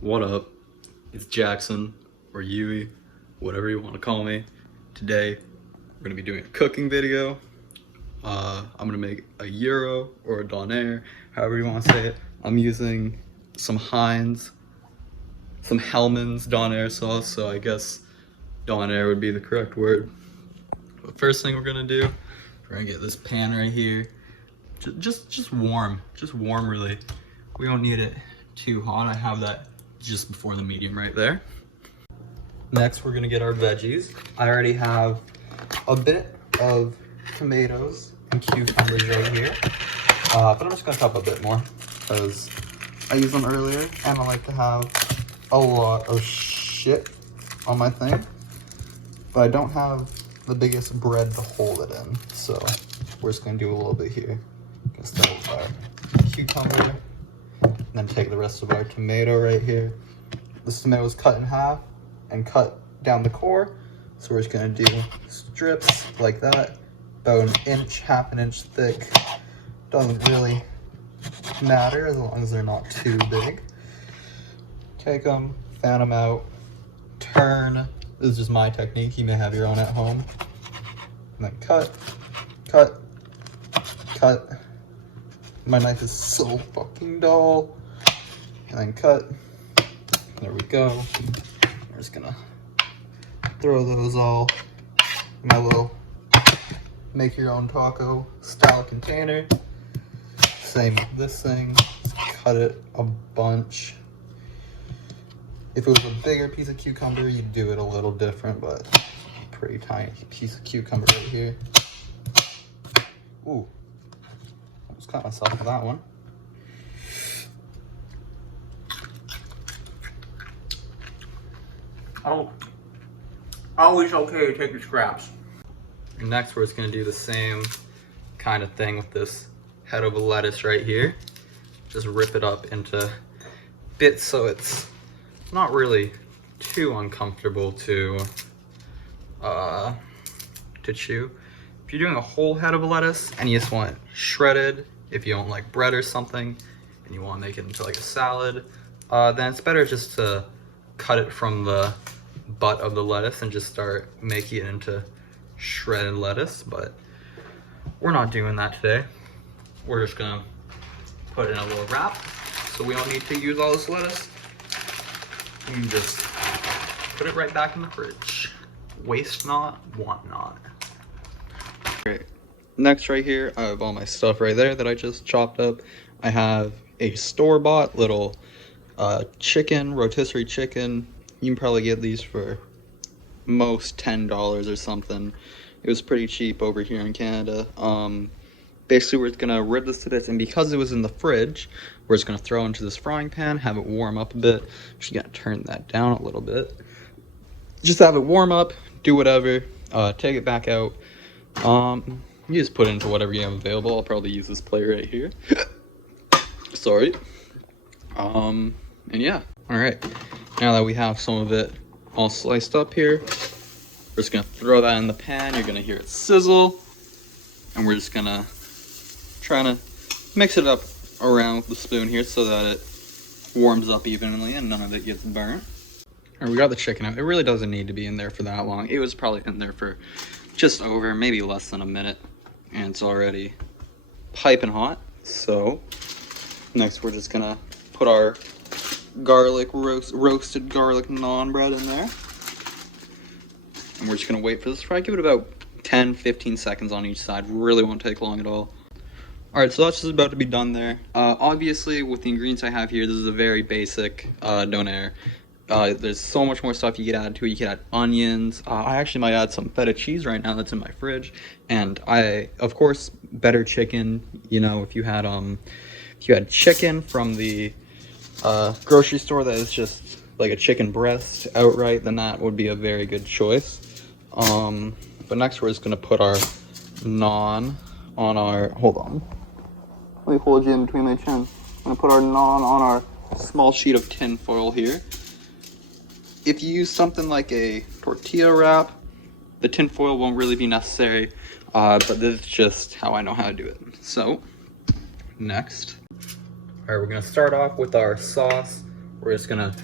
What up? It's Jackson, or Yui, whatever you want to call me. Today, we're going to be doing a cooking video. I'm going to make a gyro or a donair, however you want to say it. I'm using some Heinz, some Hellmann's donair sauce, so I guess donair would be the correct word. But first thing we're going to do, we're going to get this pan right here. Just warm really. We don't need it too hot. I have that just before the medium right there. Next, we're gonna get our veggies. I already have a bit of tomatoes and cucumbers right here, but I'm just gonna chop a bit more because I used them earlier and I like to have a lot of shit on my thing, but I don't have the biggest bread to hold it in, so we're just gonna do a little bit here. Gonna start with our cucumber, and then take the rest of our tomato right here. This tomato is cut in half and cut down the core, so we're just gonna do strips like that, about an inch, half an inch thick. Doesn't really matter as long as they're not too big. Take them, fan them out, turn. This is just my technique, you may have your own at home. And then cut, cut, cut. My knife is so fucking dull. And then cut. There we go. We're just gonna throw those all in my little make your own taco style container. Same with this thing. Just cut it a bunch. If it was a bigger piece of cucumber, you'd do it a little different, but pretty tiny piece of cucumber right here. Ooh. Almost cut myself with that one. Oh, always okay to take your scraps. And next, we're just gonna do the same kind of thing with this head of a lettuce right here. Just rip it up into bits so it's not really too uncomfortable to chew. If you're doing a whole head of a lettuce and you just want it shredded, if you don't like bread or something, and you want to make it into like a salad, then it's better just to cut it from the butt of the lettuce and just start making it into shredded lettuce. But we're not doing that today. We're just gonna put it in a little wrap, so we don't need to use all this lettuce. You can just put it right back in the fridge. Waste not, want not. Great. Next right here, I have all my stuff right there that I just chopped up. I have a store-bought little chicken, rotisserie chicken. You can probably get these for most $10 or something. It was pretty cheap over here in Canada. Basically, we're just gonna rip this to bits, and because it was in the fridge, we're just gonna throw it into this frying pan, have it warm up a bit. Just gonna turn that down a little bit. Just have it warm up, do whatever, take it back out. You just put it into whatever you have available. I'll probably use this plate right here. Sorry. And yeah. Alright. Now that we have some of it all sliced up here, we're just gonna throw that in the pan. You're gonna hear it sizzle. And we're just gonna try to mix it up around with the spoon here so that it warms up evenly and none of it gets burnt. Alright, we got the chicken out. It really doesn't need to be in there for that long. It was probably in there for just over, maybe less than a minute. And it's already piping hot. So next we're just gonna put our garlic roasted garlic naan bread in there. And we're just gonna wait for this to fry. Give it about 10-15 seconds on each side. Really won't take long at all. Alright, so that's just about to be done there. Obviously, with the ingredients I have here, this is a very basic donair. There's so much more stuff you could add to it. You could add onions. I actually might add some feta cheese right now that's in my fridge. And of course, better chicken. You know, if you had chicken from the grocery store that is just like a chicken breast outright, then that would be a very good choice. But next we're just gonna put our naan on our, hold on. Let me hold you in between my chin. I'm gonna put our naan on our small sheet of tin foil here. If you use something like a tortilla wrap, the tin foil won't really be necessary, but this is just how I know how to do it. So, next. All right, we're gonna start off with our sauce. we're just gonna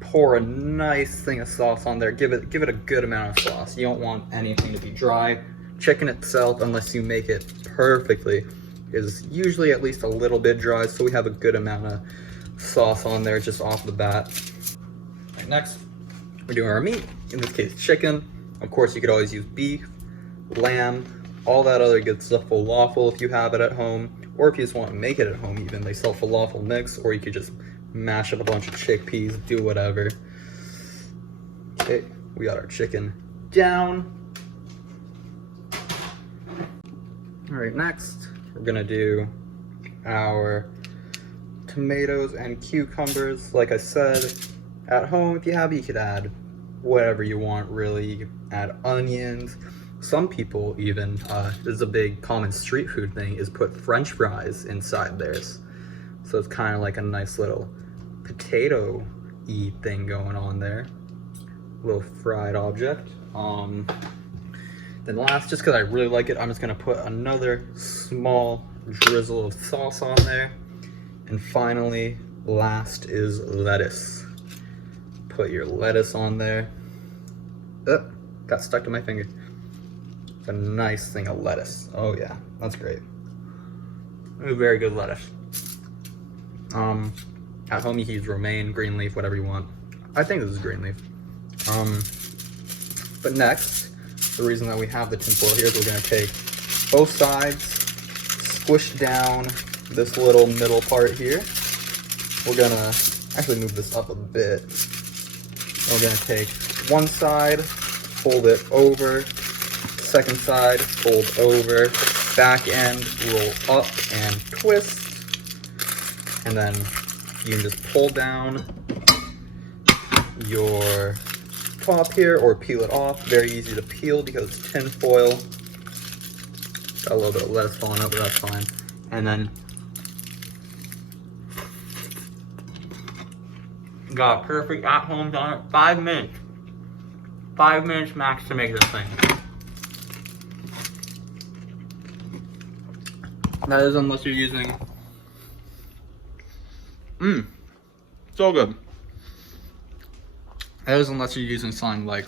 pour a nice thing of sauce on there. Give it a good amount of sauce. You don't want anything to be dry. Chicken itself, unless you make it perfectly, is usually at least a little bit dry, so we have a good amount of sauce on there just off the bat. Right, next, we're doing our meat, in this case chicken. Of course, you could always use beef, lamb, all that other good stuff, falafel if you have it at home, or if you just want to make it at home even, they sell falafel mix, or you could just mash up a bunch of chickpeas, do whatever. Okay, we got our chicken down. All right, next, we're gonna do our tomatoes and cucumbers. Like I said, at home, if you have it, you could add whatever you want, really. You could add onions. Some people even, this is a big common street food thing, is put French fries inside theirs. So it's kind of like a nice little potato-y thing going on there. Little fried object. Then last, just because I really like it, I'm just gonna put another small drizzle of sauce on there. And finally, last is lettuce. Put your lettuce on there. Oh, got stuck to my finger. It's a nice thing of lettuce. Oh yeah, that's great. A very good lettuce. At home you can use romaine, green leaf, whatever you want. I think this is green leaf. But next, the reason that we have the tinfoil here is we're gonna take both sides, squish down this little middle part here. We're gonna actually move this up a bit. We're gonna take one side, fold it over, second side, fold over, back end, roll up and twist, and then you can just pull down your top here or peel it off. Very easy to peel because it's tin foil. Got a little bit of lettuce falling out, but that's fine. And then got perfect at home done. 5 minutes. 5 minutes max to make this thing. That is unless you're using. So good. That is unless you're using something like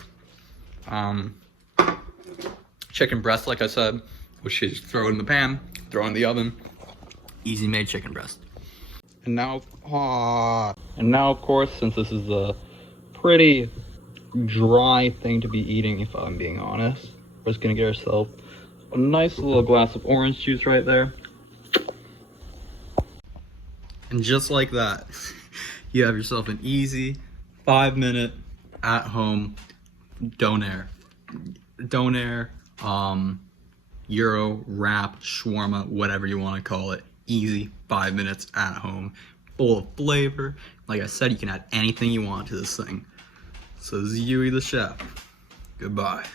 chicken breast, like I said, which you just throw it in the pan, throw it in the oven. Easy made chicken breast. And now, of course, since this is a pretty dry thing to be eating, if I'm being honest, we're just gonna get ourselves a nice little glass of orange juice right there. And just like that, you have yourself an easy 5-minute at-home donair, Euro, wrap, shawarma, whatever you want to call it. Easy 5 minutes at home, full of flavor. Like I said, you can add anything you want to this thing. So this is Yui the Chef. Goodbye.